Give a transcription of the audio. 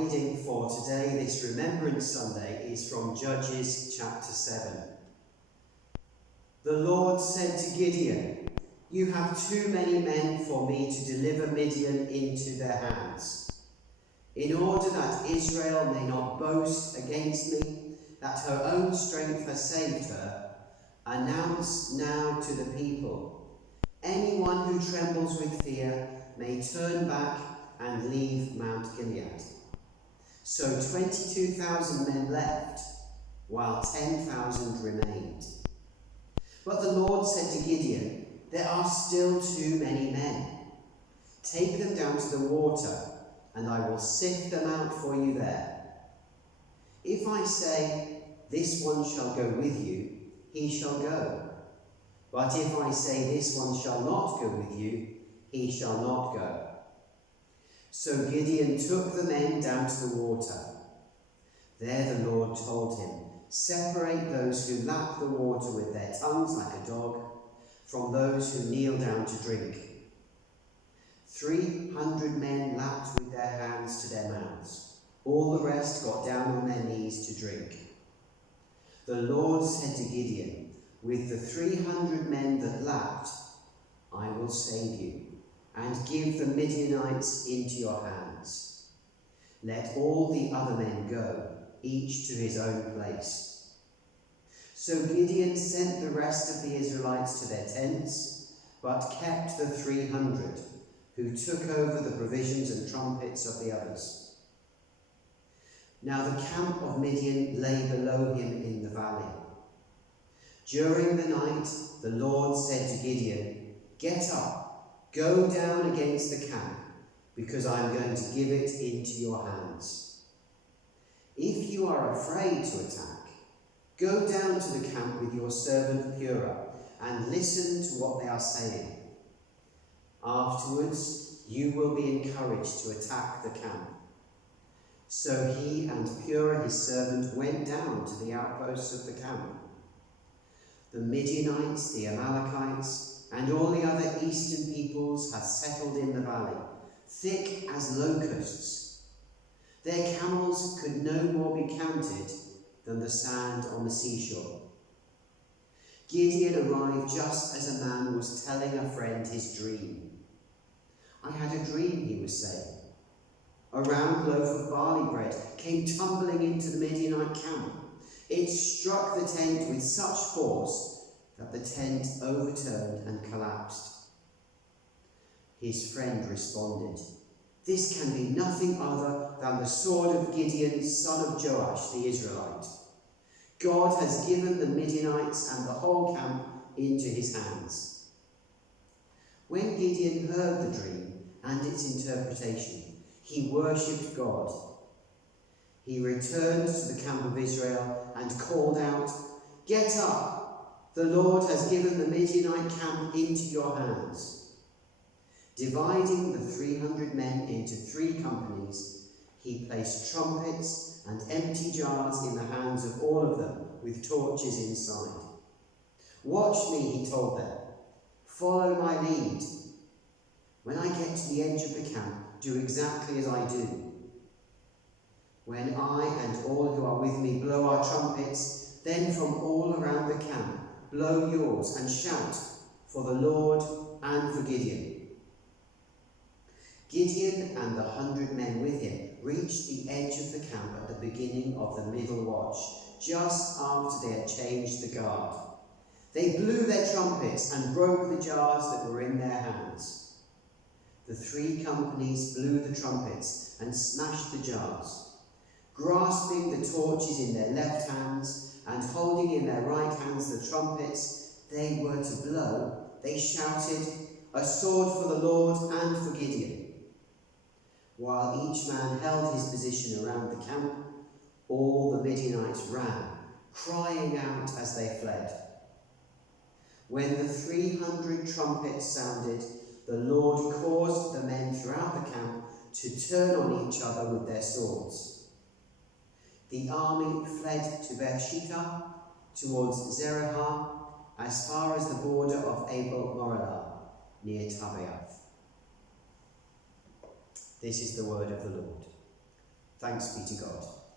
reading for today, this Remembrance Sunday, is from Judges chapter 7. The Lord said to Gideon, "You have too many men for me to deliver Midian into their hands. In order that Israel may not boast against me that her own strength has saved her, announce now to the people, anyone who trembles with fear may turn back and leave Mount Gilead." So 22,000 men left, while 10,000 remained. But the Lord said to Gideon, "There are still too many men. Take them down to the water, and I will sift them out for you there. If I say, 'This one shall go with you,' he shall go. But if I say, 'This one shall not go with you,' he shall not go." So Gideon took the men down to the water. There the Lord told him, "Separate those who lap the water with their tongues like a dog from those who kneel down to drink." 300 men lapped with their hands to their mouths. All the rest got down on their knees to drink. The Lord said to Gideon, "With the 300 men that lapped, I will save you, and give the Midianites into your hands. Let all the other men go, each to his own place." So Gideon sent the rest of the Israelites to their tents, but kept the 300, who took over the provisions and trumpets of the others. Now the camp of Midian lay below him in the valley. During the night, the Lord said to Gideon, "Get up, go down against the camp, because I am going to give it into your hands. If you are afraid to attack, go down to the camp with your servant Curate and listen to what they are saying. Afterwards, you will be encouraged to attack the camp." So he and Curate his servant went down to the outposts of the camp. The Midianites, the Amalekites, and all the other eastern peoples had settled in the valley, thick as locusts. Their camels could no more be counted than the sand on the seashore. Gideon arrived just as a man was telling a friend his dream. "I had a dream," he was saying. "A round loaf of barley bread came tumbling into the Midianite camp. It struck the tent with such force that the tent overturned and collapsed." His friend responded, "This can be nothing other than the sword of Gideon, son of Joash, the Israelite. God has given the Midianites and the whole camp into his hands." When Gideon heard the dream and its interpretation, he worshipped God. He returned to the camp of Israel and called out, "Get up! The Lord has given the Midianite camp into your hands." Dividing the 300 men into 3 companies, he placed trumpets and empty jars in the hands of all of them, with torches inside. "Watch me," he told them. "Follow my lead. When I get to the edge of the camp, do exactly as I do. When I and all who are with me blow our trumpets, then from all around the camp, blow yours and shout for the Lord and for Gideon." Gideon and the 100 men with him reached the edge of the camp at the beginning of the middle watch, just after they had changed the guard. They blew their trumpets and broke the jars that were in their hands. The 3 companies blew the trumpets and smashed the jars. Grasping the torches in their left hands and holding in their right hands the trumpets they were to blow, they shouted, "A sword for the Lord and for Gideon." While each man held his position around the camp, all the Midianites ran, crying out as they fled. When the 300 trumpets sounded, the Lord caused the men throughout the camp to turn on each other with their swords. The army fled to Beersheba, towards Zerahah, as far as the border of Abel-Moreh, near Tabeath. This is the word of the Lord. Thanks be to God.